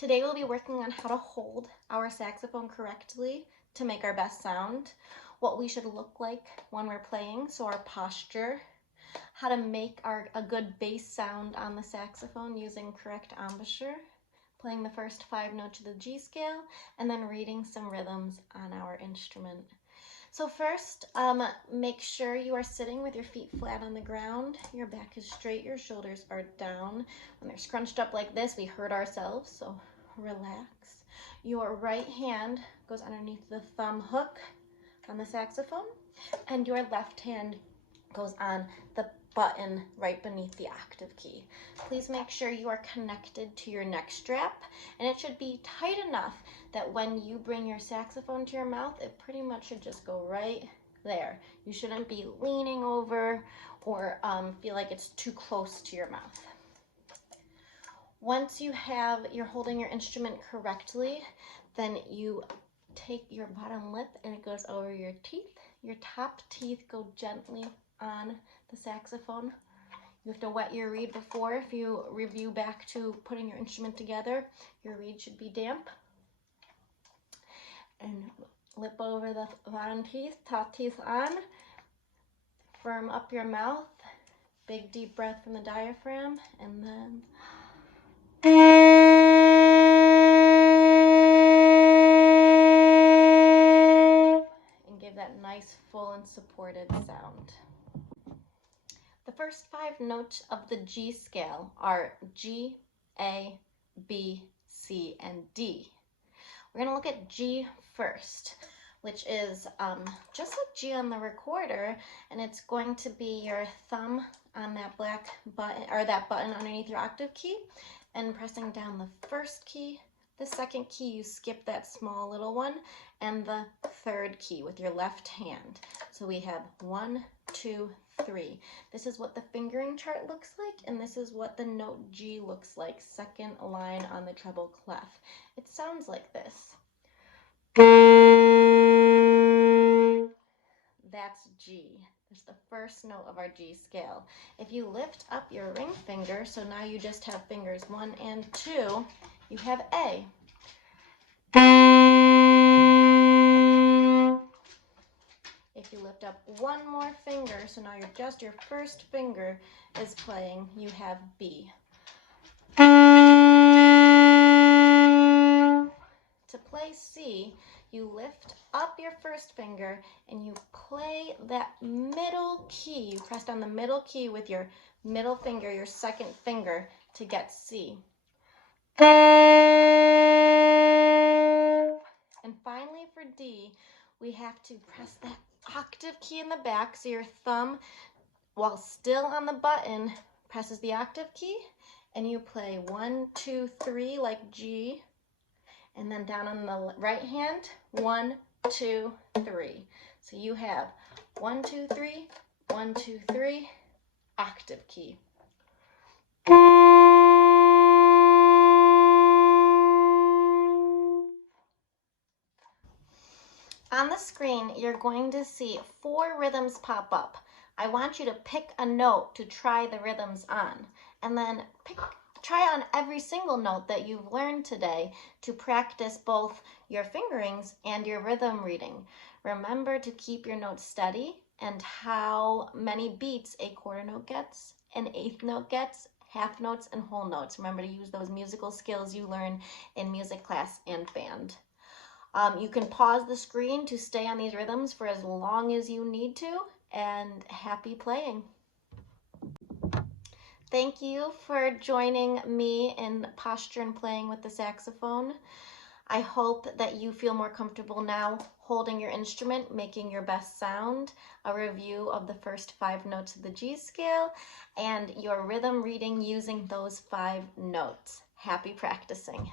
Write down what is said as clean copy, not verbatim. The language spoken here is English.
Today we'll be working on how to hold our saxophone correctly to make our best sound, what we should look like when we're playing, so our posture, how to make a good bass sound on the saxophone using correct embouchure, playing the first 5 notes of the G scale, and then reading some rhythms on our instrument. So first, make sure you are sitting with your feet flat on the ground, your back is straight, your shoulders are down. When they're scrunched up like this, we hurt ourselves, so relax. Your right hand goes underneath the thumb hook on the saxophone, and your left hand goes on the button right beneath the octave key. Please make sure you are connected to your neck strap, and it should be tight enough that when you bring your saxophone to your mouth, it pretty much should just go right there. You shouldn't be leaning over or feel like it's too close to your mouth. Once you're holding your instrument correctly, then you take your bottom lip and it goes over your teeth. Your top teeth go gently on the saxophone. You have to wet your reed before. If you review back to putting your instrument together, your reed should be damp. And lip over the bottom teeth, top teeth on. Firm up your mouth. Big deep breath from the diaphragm, and then give that nice, full, and supported sound. The first 5 notes of the G scale are G, A, B, C, and D. We're going to look at G first, which is just like G on the recorder, and it's going to be your thumb on that black button, or that button underneath your octave key, and pressing down the first key. The second key, you skip that small little one, and the third key with your left hand. So we have 1, 2, 3. This is what the fingering chart looks like, and this is what the note G looks like, second line on the treble clef. It sounds like this. That's G. That's the first note of our G scale. If you lift up your ring finger, so now you just have fingers 1 and 2, you have A. If you lift up one more finger, so now your first finger is playing, you have B. To play C, you lift up your first finger and you play that middle key. You press down the middle key with your middle finger, your second finger, to get C. And finally for D, we have to press that octave key in the back, so your thumb, while still on the button, presses the octave key, and you play 1, 2, 3 like G, and then down on the right hand, 1, 2, 3. So you have 1, 2, 3, 1, 2, 3, octave key. On the screen, you're going to see 4 rhythms pop up. I want you to pick a note to try the rhythms on, and then try on every single note that you've learned today to practice both your fingerings and your rhythm reading. Remember to keep your notes steady and how many beats a quarter note gets, an eighth note gets, half notes, and whole notes. Remember to use those musical skills you learn in music class and band. You can pause the screen to stay on these rhythms for as long as you need to, and happy playing. Thank you for joining me in posture and playing with the saxophone. I hope that you feel more comfortable now holding your instrument, making your best sound, a review of the first 5 notes of the G scale, and your rhythm reading using those 5 notes. Happy practicing.